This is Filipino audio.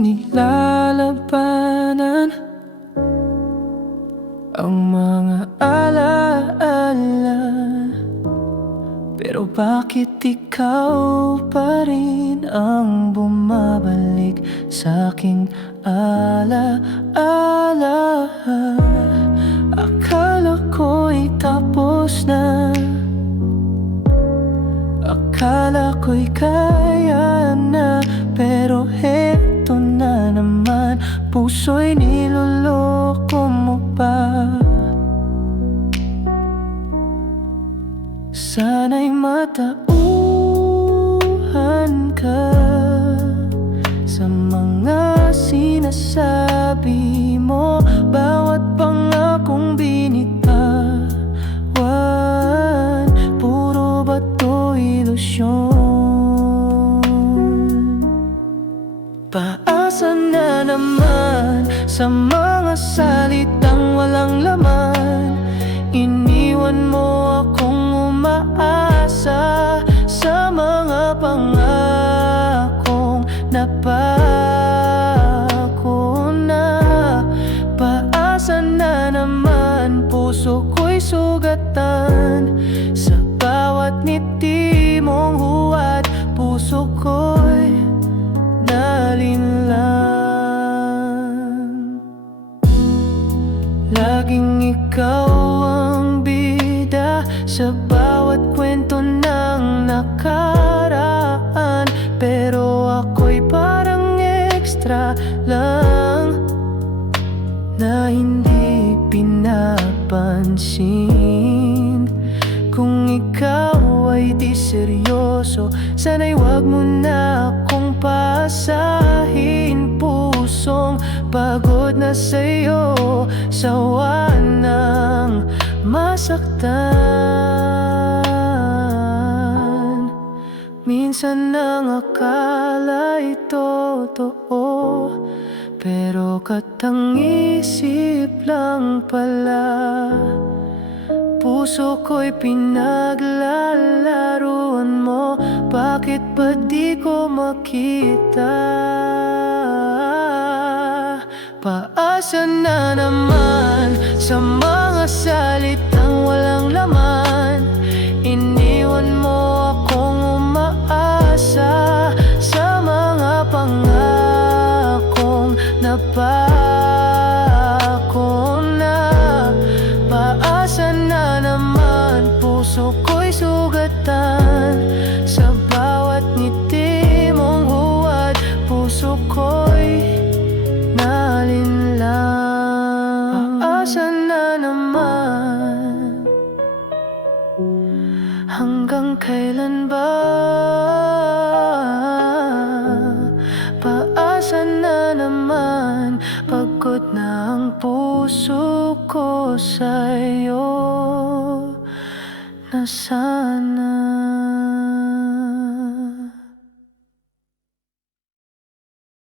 nilalabanan Ang mga alaala. Pero bakit ikaw pa rin ang bumabalik sa aking alaala? Akala ko'y tapos na. Akala ko'y kaya Sana'y matauhan ka Sa mga sinasabi mo Bawat pangakong binitawan Puro ba to ilusyon? Paasa na naman Sa mga salitang napako na. Paasa na naman Puso ko'y sugatan. Sa bawat ngiti mong huwad Puso ko'y nalinlang. Laging ikaw ang bida Sa bawat kwento ng nakaraan Na hindi pinapansin. Kung ikaw ay di seryoso Sana'y wag mo na akong pasahin Pusong pagod na sa'yo Sawa ng masaktan. Minsan nang akala ito totoo Pero katang-isip lang pala Puso ko'y pinaglalaruan mo Bakit ba di ko makita? Paasa na naman Sa mga salitang walang laman napako na Paasa na naman Puso ko'y sugatan. Sa bawat ngiti mong huwad Puso ko'y nalinlang Paasa na naman? Hanggang kailan ba? Naman Pagod na ang puso ko sa'yo Nasana